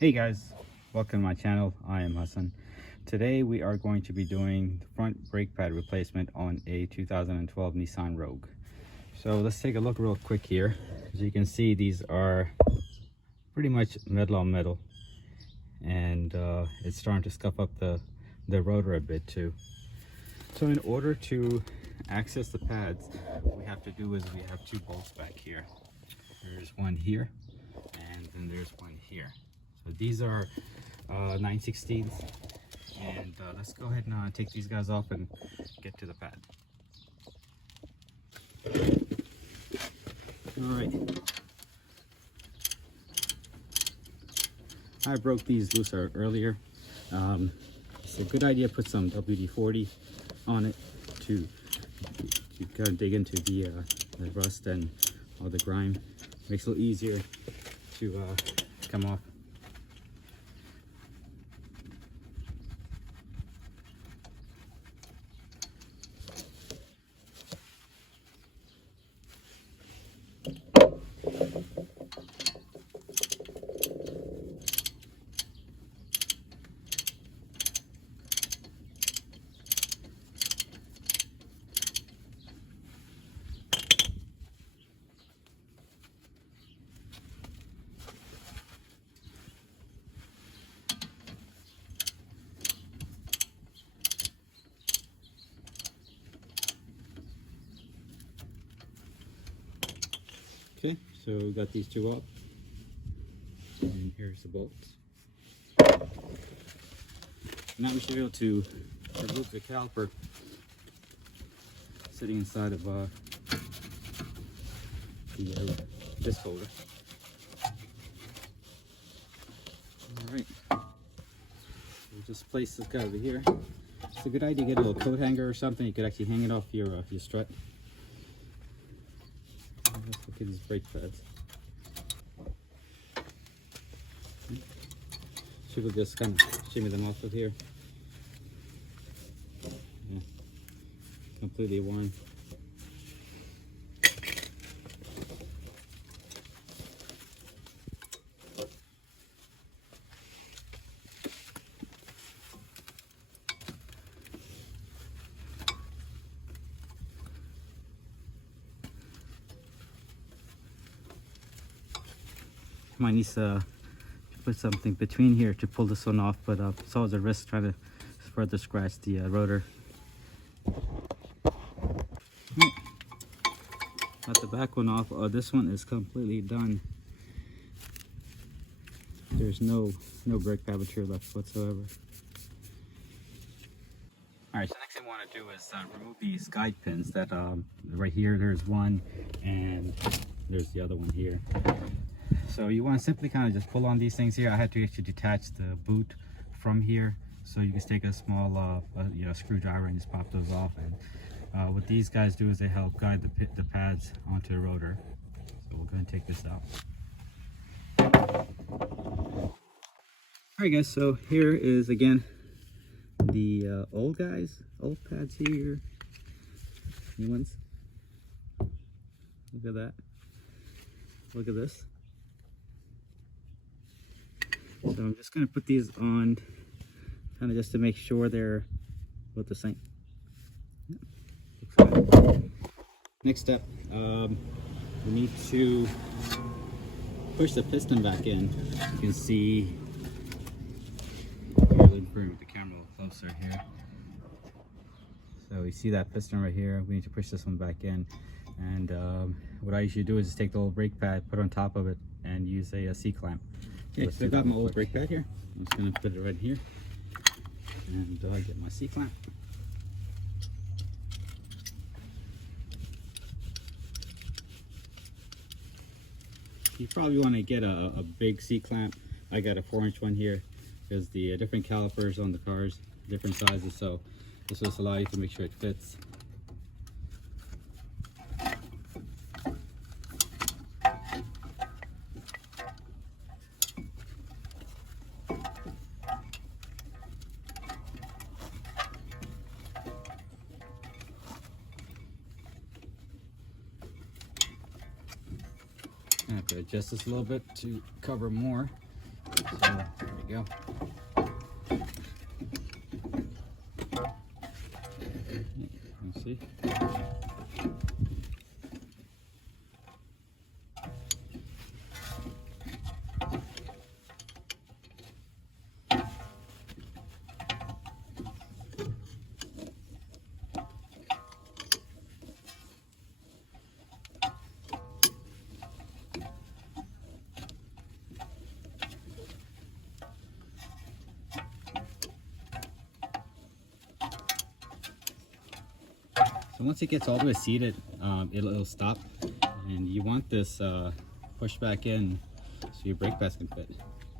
Hey guys, welcome to my channel. I am Hasan. Today we are going to be doing the front brake pad replacement on a 2012 Nissan Rogue. So let's take a look real quick here. As you can see, these are pretty much metal on metal, and it's starting to scuff up the rotor a bit too. So in order to access the pads, what we have to do is we have two bolts back here. There's one here and then there's one here. So these are 9/16, and let's go ahead and take these guys off and get to the pad. All right, I broke these loose earlier. It's a good idea to put some WD-40 on it to kind of dig into the rust and all the grime. Makes it a little easier to come off. Okay, so we got these two up, and here's the bolts. Now we should be able to remove the caliper sitting inside of the disc holder. All right, we'll just place this guy over here. It's a good idea to get a little coat hanger or something. You could actually hang it off your strut. Let's look at these brake pads. Should we just kind of shimmy them off of here? Yeah. Completely worn. Might need to put something between here to pull this one off, but it's always a risk trying to further scratch the rotor. Got the back one off. This one is completely done. There's no brake pad material left whatsoever. All right, so next thing I want to do is remove these guide pins that right here. There's one, and there's the other one here. So you want to simply kind of just pull on these things here. I had to actually detach the boot from here, so you can take a small screwdriver and just pop those off. And what these guys do is they help guide the pads onto the rotor. So we're going to take this out. All right guys, so here is again the old pads here, new ones. Look at that, look at this. So I'm just going to put these on kind of just to make sure they're both the same. Yeah, looks good. Next step, we need to push the piston back in. You can see, really bring the camera a little closer here. So we see that piston right here. We need to push this one back in. And what I usually do is just take the old brake pad, put it on top of it, and use a C-clamp. Okay, so I've got my old brake pad here. I'm just going to put it right here and get my C-clamp. You probably want to get a big C-clamp. I got a 4-inch one here because the different calipers on the cars, different sizes, so this will allow you to make sure it fits. I have to adjust this a little bit to cover more. So There we go. You see? So once it gets all the way seated, it'll stop, and you want this pushed back in so your brake pads can fit.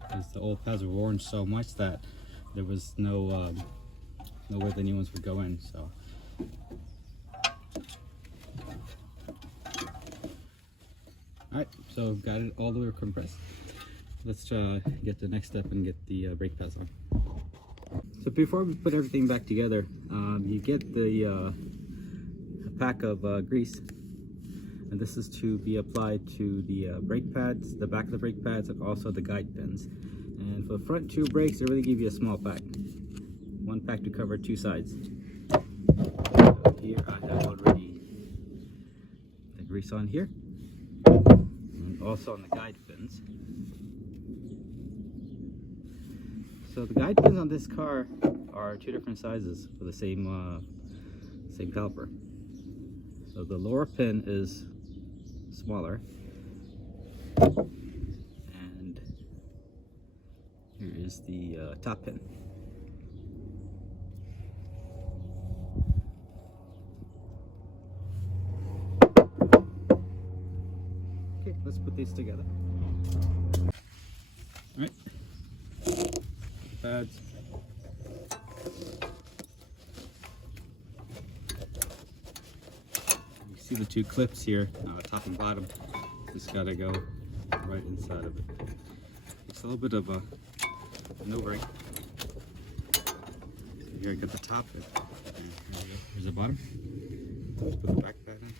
Because the old pads were worn so much that there was no way the new ones would go in. So alright, so got it all the way compressed. Let's get the next step and get the brake pads on. So before we put everything back together, you get the pack of grease, and this is to be applied to the brake pads, the back of the brake pads, and also the guide pins. And for the front two brakes, they really give you a small pack, one pack to cover two sides. So here I have already the grease on here, and also on the guide pins. So the guide pins on this car are two different sizes for the same caliper. So the lower pin is smaller, and here is the top pin. Okay, let's put these together. All right, pads. See the two clips here, top and bottom. Just gotta go right inside of it. It's a little bit of a maneuvering. So here I got the top, and here's the bottom. Let's put the back pad in.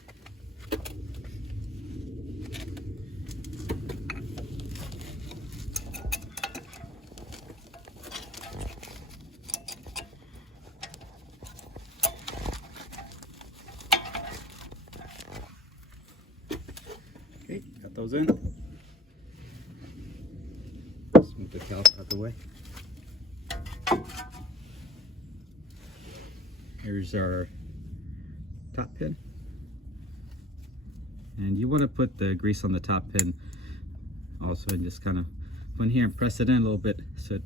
Okay, got those in. Let's move the caliper out of the way. Here's our top pin. And you want to put the grease on the top pin also, and just kind of go in here and press it in a little bit so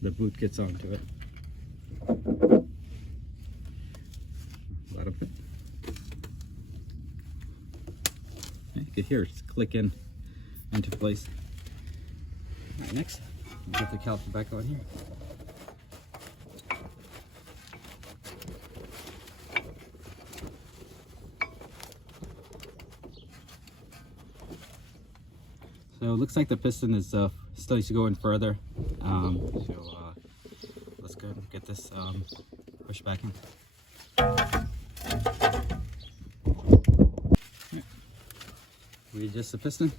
the boot gets onto it. Bottom pin. You can hear it click into place. All right, next, we'll get the caliper back on here. So it looks like the piston is still needs to go in further. Let's go and get this pushed back in. Readjust the piston.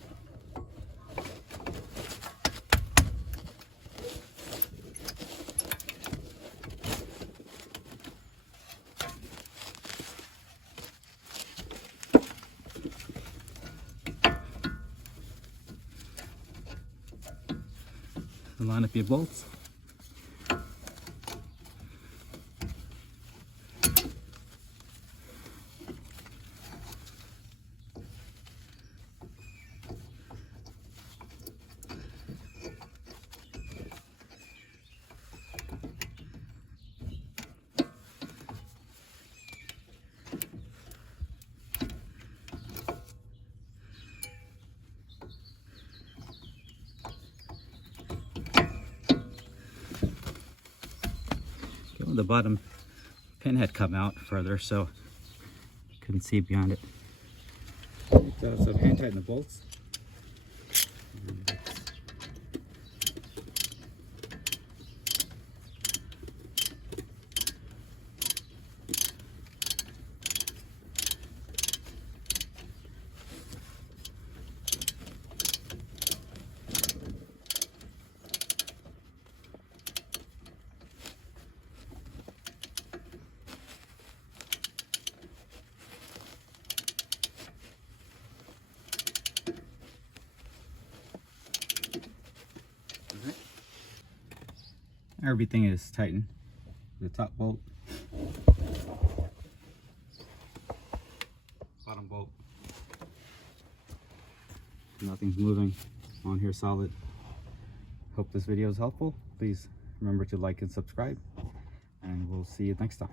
Line up your bolts. The bottom pin had come out further, so couldn't see beyond it. Some hand tighten the bolts. Everything is tightened. The top bolt, bottom bolt, nothing's moving on here, solid. Hope this video is helpful. Please remember to like and subscribe, and we'll see you next time.